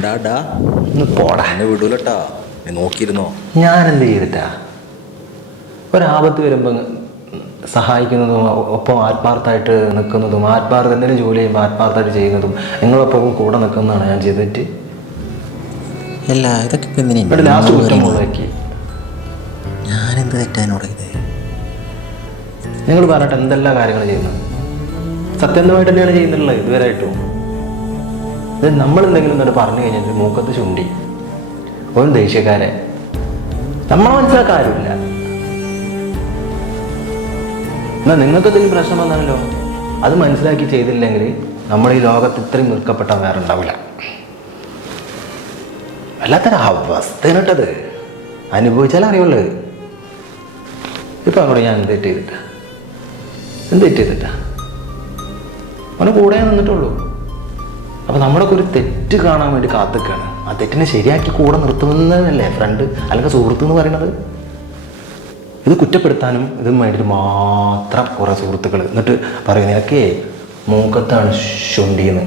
ഡാ ഒന്ന് പോടാ. എന്നെ വിടൂലട്ടാ, നീ നോക്കിയിരുന്നോ? ഞാൻ എന്ത് ചെയ്തിട്ടാ? ഒരാപത്ത് വരുമ്പോൾ സഹായിക്കുന്നതും ഒപ്പം ആത്മാർത്ഥമായിട്ട് നിൽക്കുന്നതും എന്തെങ്കിലും ജോലി ചെയ്യുമ്പോൾ ആത്മാർത്ഥമായിട്ട് ചെയ്യുന്നതും നിങ്ങളൊപ്പം കൂടെ നിൽക്കുന്നതാണ് ഞാൻ ചെയ്തിട്ട്. അല്ല ഇതൊക്കെ ഇപ്പം എന്തിനാ ലാസ്റ്റ് കുറ്റം മുഴുവനാക്കി. ഞാനെന്ത് തെറ്റാനോട് ഇത്? നിങ്ങൾ പറഞ്ഞിട്ട് എന്തെല്ലാം കാര്യങ്ങൾ ചെയ്യുന്നത് സത്യസന്ധമായിട്ട് തന്നെയാണ് ചെയ്യുന്നുള്ളത് ഇതുവരെയായിട്ടും. ഇത് നമ്മളെന്തെങ്കിലും എന്നിട്ട് പറഞ്ഞു കഴിഞ്ഞിട്ട് മൂക്കത്ത് ചുണ്ടി ഒരു ദേഷ്യക്കാരെ നമ്മളെ മനസ്സിലാക്കാൻ ആരുമില്ല. എന്നാൽ നിങ്ങൾക്ക് എന്തെങ്കിലും പ്രശ്നം വന്നാലോ അത് മനസ്സിലാക്കി ചെയ്തില്ലെങ്കിൽ നമ്മൾ ഈ ലോകത്ത് ഇത്രയും നിൽക്കപ്പെട്ട വേറെ ഉണ്ടാവില്ല. വല്ലാത്തൊരു അവസ്ഥ കേട്ടത് അനുഭവിച്ചാൽ അറിയുള്ളൂ. ഇപ്പം അങ്ങോട്ട് ഞാൻ എന്ത് തെറ്റ് ചെയ്തിട്ടാ അവന് കൂടെ നിന്നിട്ടുള്ളൂ. അപ്പം നമ്മളൊക്കെ ഒരു തെറ്റ് കാണാൻ വേണ്ടി കാത്തിക്കാണ്. ആ തെറ്റിനെ ശരിയാക്കി കൂടെ നിർത്തുന്നതല്ലേ ഫ്രണ്ട് അല്ലെങ്കിൽ സുഹൃത്ത് എന്ന് പറയുന്നത്. ഇത് കുറ്റപ്പെടുത്താനും ഇതും വേണ്ടിയിട്ട് മാത്രം കുറേ സുഹൃത്തുക്കൾ എന്നിട്ട് പറയും നിനക്കേ മൂക്കത്താണ് ശുണ്ടിന്ന്.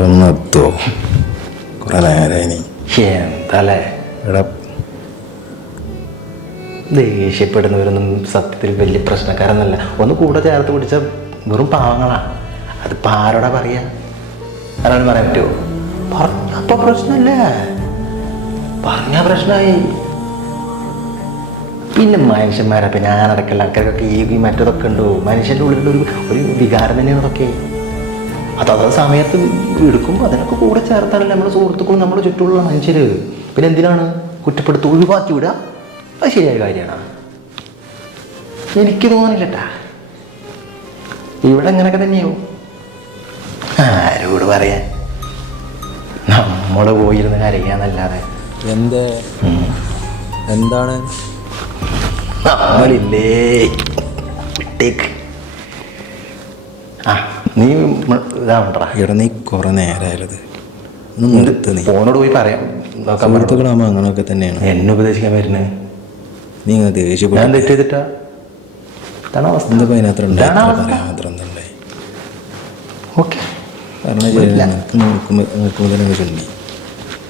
ഒന്നെത്തോ കുറെ നേരം എന്തല്ലേ ദേഷ്യപ്പെടുന്നവരൊന്നും സത്യത്തിൽ വലിയ പ്രശ്നക്കാരെന്നല്ല. ഒന്ന് കൂടെ ചേർത്ത് പിടിച്ച വെറും പാവങ്ങളാണ്. അതിപ്പോൾ ആരോടാ പറയാ? ആരോട് പറയാൻ പറ്റുമോ? പറഞ്ഞപ്പോൾ പ്രശ്നമല്ലേ, പറഞ്ഞ പ്രശ്നമായി. പിന്നെ മനുഷ്യന്മാരപ്പം ഞാനടക്കല്ല ആൾക്കാർക്കൊക്കെ ഈ മറ്റതൊക്കെ ഉണ്ടോ? മനുഷ്യൻ്റെ ഉള്ളിലുള്ള ഒരു വികാരം തന്നെയാണ് അതൊക്കെ. അതത് സമയത്ത് എടുക്കുമ്പോൾ അതിനൊക്കെ കൂടെ ചേർത്താനല്ലേ നമ്മുടെ സുഹൃത്തുക്കളും നമ്മുടെ ചുറ്റുമുള്ള മനുഷ്യർ. പിന്നെ എന്തിനാണ് കുറ്റപ്പെടുത്തി ഒഴിവാക്കി വിടുക? അത് ശരിയായ കാര്യമാണ്. എനിക്ക് തോന്നുന്നില്ലട്ടാ. ഇവിടെ ഇങ്ങനെയൊക്കെ തന്നെയാവും. ആരോട് പറയാൻ? നമ്മൾ പോയിരുന്ന് കരയാന്നല്ലാതെ എന്താണ് നമ്മളില്ലേ വിട്ടേക്ക്. ആ നീ ഇതാവണ്ടാ. ഇവിടെ നീ കുറെ നേരമായത് ഫോണോട് പോയി പറയാം. സുഹൃത്തുക്കളാകുമ്പോൾ അങ്ങനെയൊക്കെ തന്നെയാണ്. എന്നെ ഉപദേശിക്കാൻ വരുന്നത് നീ ഇങ്ങനെ ദേഷ്യപ്പെട്ടു. ഞാൻ തെറ്റ് ചെയ്തിട്ടാ? എന്തൊക്കെ അതിനകത്ത് പറയാൻ മാത്രം എന്തുണ്ടായി? ഓക്കെ കാരണം നോക്കുമ്പോൾ തന്നെ ചൊല്ലി